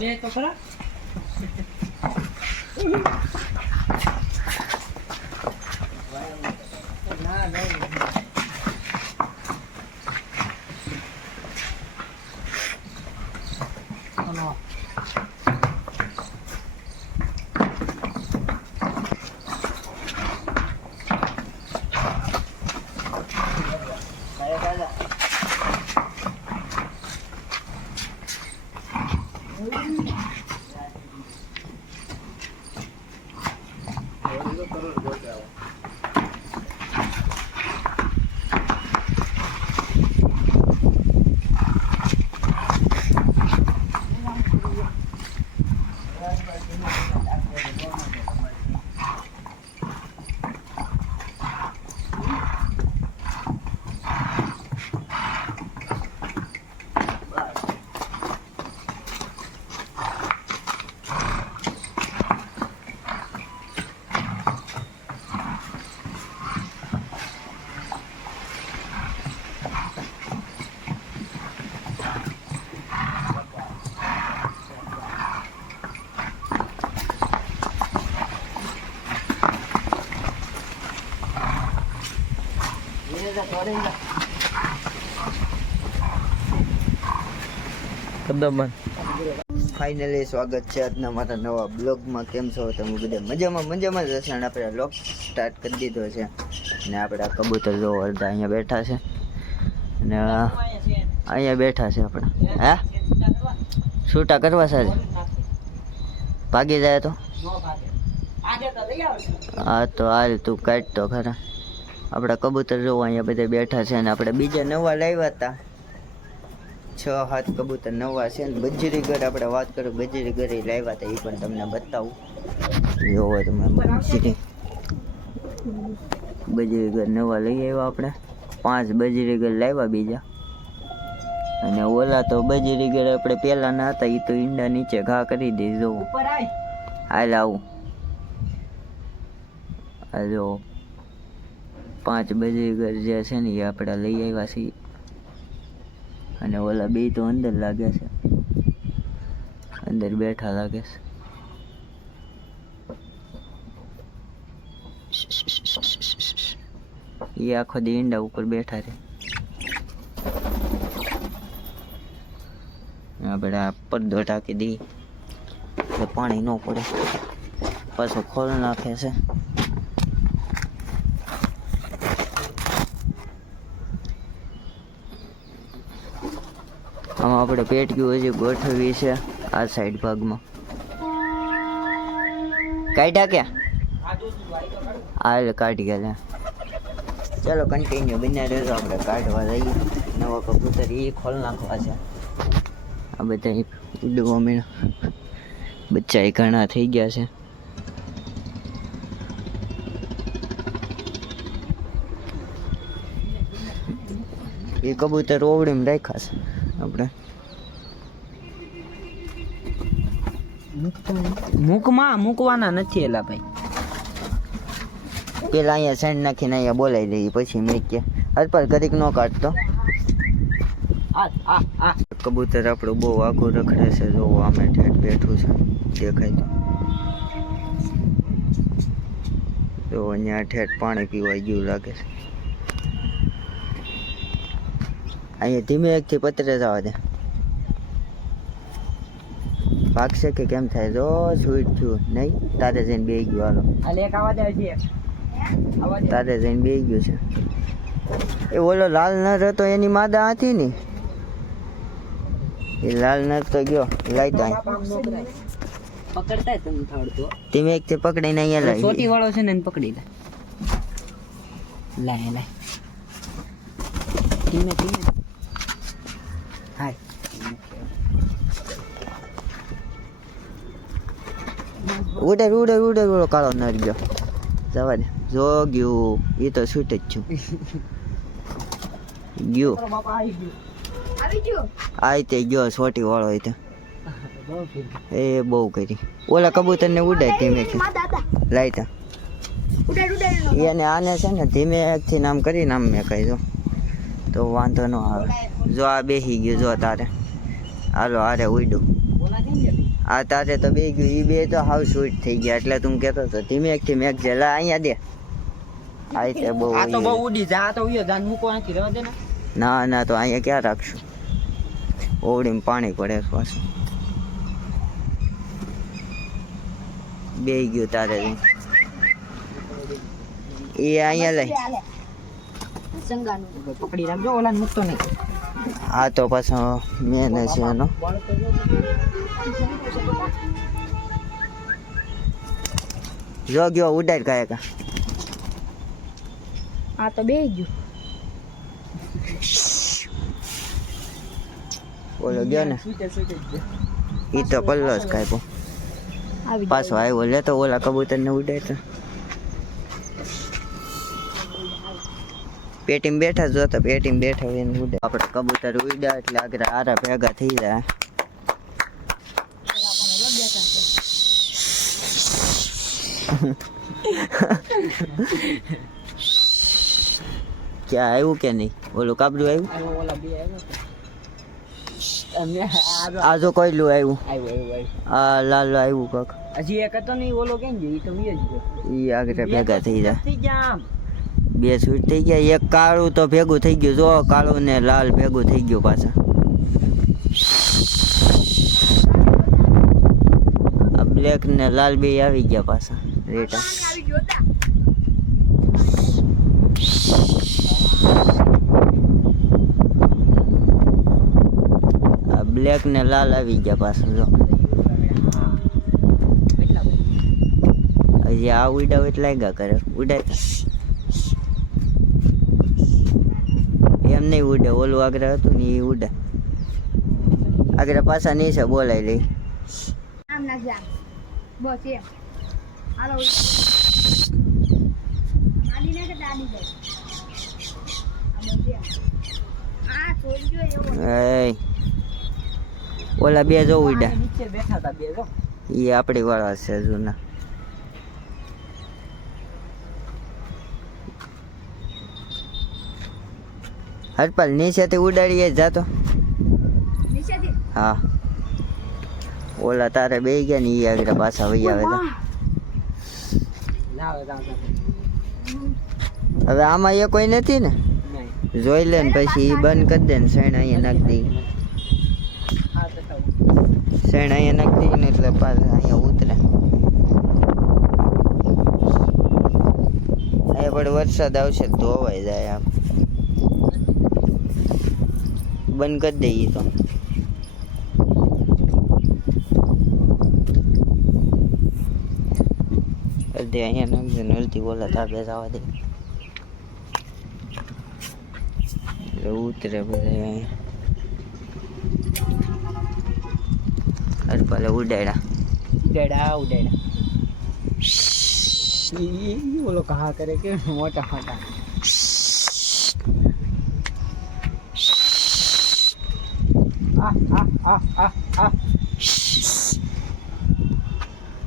બે તો ખરા ના ફાઇનલી સ્વાગત છે આજના મારા નવા બ્લોગમાં. કેમ છો તમે બધા? મજામાં જ હશે. અને આપણે બ્લોગ સ્ટાર્ટ કરી દીધો છે અને આપણે આ કબૂતર જો અડધા અહીંયા બેઠા છે અને અહીંયા બેઠા છે આપણે. હે છૂટા કરવા સાહેબ ભાગી જાય તો હા તો હાલ તું કાઢ તો ખરા. આપણા કબૂતર જો અહીંયા બધા બેઠા છે અને આપણે બીજા નવા લાવ્યા હતા 6-7 કબૂતર નવા છે ને બજરીગર આપણે વાત કરું બજરીગર એ લાવ્યા હતા એ પણ તમને બતાવું. જોવો તમે બજરીગર નવા લઈ આવ્યા આપણે 5 બજરીગર લાવ્યા બીજા. અને ઓલા તો બજરીગર આપણે પહેલાના હતા એ તો ઈંડા નીચે ઘા કરી દે. જોવો હાલ આવું આ જો 5 બજરીગર જે છે ને એ આપણે લઈ આવ્યા છીએ. અને ઓલા બે તો અંદર લાગે છે, અંદર બેઠા લાગે છે. એ આખો દી ઈંડા ઉપર બેઠા છે. આપણે આ પડદો ઢાંકી દઈએ એટલે પાણી ન પડે. પાછો ખોલ નાખે છે. આમાં આપણે પેટક્યું હજી ગોઠવી છે આ સાઈડ ભાગમાં. કાઢ્યા ક્યાં હાલ કાઢી ગયા. ચાલો કન્ટિન્યુ બન્યા રહેજો. આપણે કાઢવા જઈએ નવા કબૂતર એ ખોલ નાખવા છે. આ બધા ઉડવા મીણા બચ્ચા ઘણા થઈ ગયા છે. એ કબૂતર ઓવડીમાં રાખ્યા છે આપણે. મૂકવાના નથી એલા ભાઈ. પેલા અહીંયા સેન્ડ નાખીને અહીંયા બોલાવી દઈએ પછી મૂકીએ. અલ્પર ઘડીક ન કાઢતો. કબૂતર આપણું બહુ આઘું રખડે છે. જોવો આમે ઠેઠ બેઠું છે દેખાય તો અહીંયા ઠેઠ પાણી પીવાઈ ગયું લાગે છે. અહીંયા ધીમે એકથી પતરે જવા દે. ભાગશે કે કેમ થાય? જો સ્વીટ થયું નહીં તારે જઈને બે ગયું. હાલો તારે જઈને બે ગયું છે. એ ઓલો લાલ નર હતો એની માદા હતી ને એ લાલ નર તો ગયો લાઈતા પકડતા તમને થાળતો ધીમે એકથી પકડીને અહીંયા લાવી. છોટી વાળો છે ને એને પકડી લે. લાય ધીમે હાય ઉડે કાળો નર ગયો. જવા દે. જો ગયું એ તો છૂટ જ છું ગયું. આ તે ગયો છોટી વાળો એ તો એ બહુ કરી. ઓલા કબૂતર ને ઉડાય ધીમે લાઈતા એને આને છે ને ધીમે એકથી નામ કરીને આમ મેં કહી દો તો વાંધો ન આવે. જો આ બેસી ગયું જો તારે, હાલો આરે ઉડ્યું. આ તારે તો બે ગયું, એ બે તો હાવ સ્વીટ થઈ ગયા. એટલે તું કહેતો હતો ધીમેકથી મેઘ જેલા અહીંયા દે. આ રીતે બહુ આ તો બહુ ઉડી જા, આ તો ઉયો જાન મૂકો નથી રહેવા દે ને. ના ના, તો અહીંયા ક્યાં રાખશું? ઓવડીમાં પાણી પડે પાછું. બે ગયું તારે એ અહીંયા લઈ. પકડી રાખજો, ઓલાને મૂકતો નહીં. આ તો પાછો મેન છે એનો. જો ગયો ઉડાડ કાંઈ કા. આ તો બે ગયું. ઓલો ગયો ને એ તો કલ્લો જ કાંઈ પાછો આવ્યો. લેતો ઓલા કબૂતરને ઉડાડતો. પેટીમાં બેઠા જો તો પેટીમાં બેઠા હોય એને ઉડે. આપણે કબૂતર ઉડ્યા એટલે આગળ આરા ભેગા થઈ જાય. ક્યાં આવ્યું કે નહીં? ઓલું કાબરું આવ્યું? ઓલા બે આવ્યો આ જો કોયલું આવ્યું. આવ્યો. આ લાલ આવ્યું કાક. હજી એક હતો નહીં, ઓલો કેમ ગયો? એ તો વીએ જ ગયો. એ આગળ ભેગા થઈ જાય. થઈ ગયા આમ. બે સ્વીટ થઈ ગયા. એક કાળું તો ભેગું થઈ ગયું. જો કાળું ને લાલ ભેગું થઈ ગયું પાછા. આ બ્લેક ને લાલ બે આવી ગયા પાછા રેટા. આ બ્લેક ને લાલ આવી ગયા પાછા. જો હજી આ ઉડાવ એટલે લાગ્યા કરે. ઉડાય એમ નહીં ઉડે. ઓલું આગળ હતું ને એ ઉડે. આગળ પાછા નહીં છે બોલાય લઈ. આમ ના જા બસ એમ. હાલો નાની ને કે દાદી જાય. આ છોડજો એવો. ઓલા બે જો ઉડ્યા. નીચે બેઠા હતા બે જો. એ આપણી વાળા છે જૂના. હરપાલ નીચેથી ઉડાડીએ જાતો. નીચેથી હા ઓલા તારે બે ગયા ને એ આગળ પાછા વહી આવે તો. લાવે જાવ. હવે આમાં એ કોઈ નથી ને? નહીં. જોઈ લે ને પછી એ બંધ કરી દે ને શેણ અહીંયા નાખી દઈ. હા તો થાવ. શેણ અહીંયા નાખી દઈ ને એટલે પાછા અહીંયા ઉતરે. અહીંયા પણ વરસાદ આવશે તો ધોવાઈ જાય આમ. બંધ કરી દઈએ તો. અડધી અહીંયા નાખજે ને અડધી ઓલા તાપે જવા દે એટલે ઉતરે બધા અહીંયા. હરપાલે ઉડાડ્યા. ઓલો કહા કરે કે મોટા મોટા.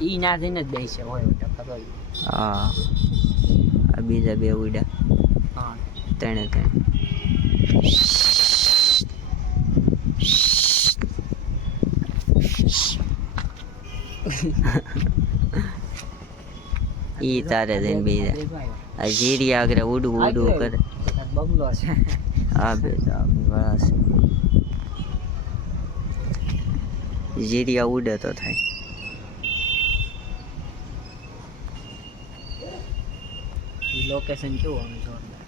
ઈ ના જઈને જ બેસે હોય ખબર. હા આ બીજા બે ઉડ્યા. હા ત્રણે ઈ તારે જઈને બીજા. આ જીરી આગળ ઉડવું ઉડવું કરે. બગલો છે. હા બે વાળા છે. જીરિયા ઉડે તો થાય. લોકેશન કેવું આમ જોરદાર.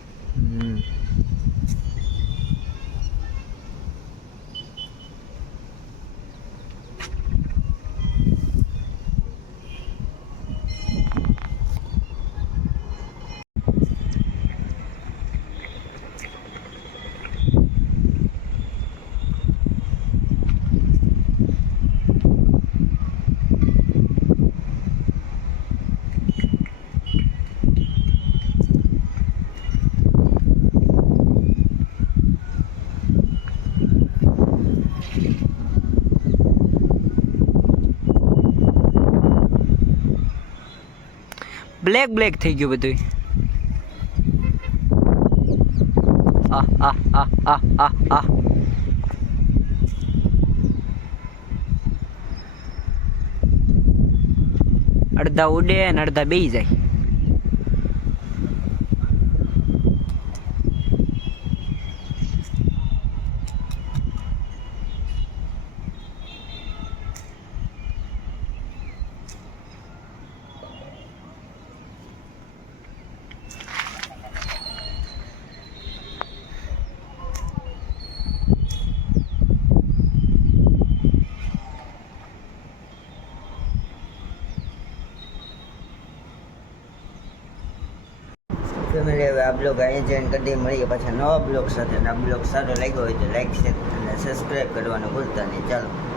બ્લેક થઈ ગયું બધું. આ આ આ અડધા ઉડે ને અડધા બેહી જાય. ફેમિલી હવે આ બ્લોગ અહીં જોઈન કરી દઈએ. મળીએ પાછા નવા બ્લોગ સાથે. અને આ બ્લોગ સારો લાગ્યો હોય તો લાઈક શેર અને સબસ્ક્રાઈબ કરવાનું ભૂલતા નહીં. ચાલો.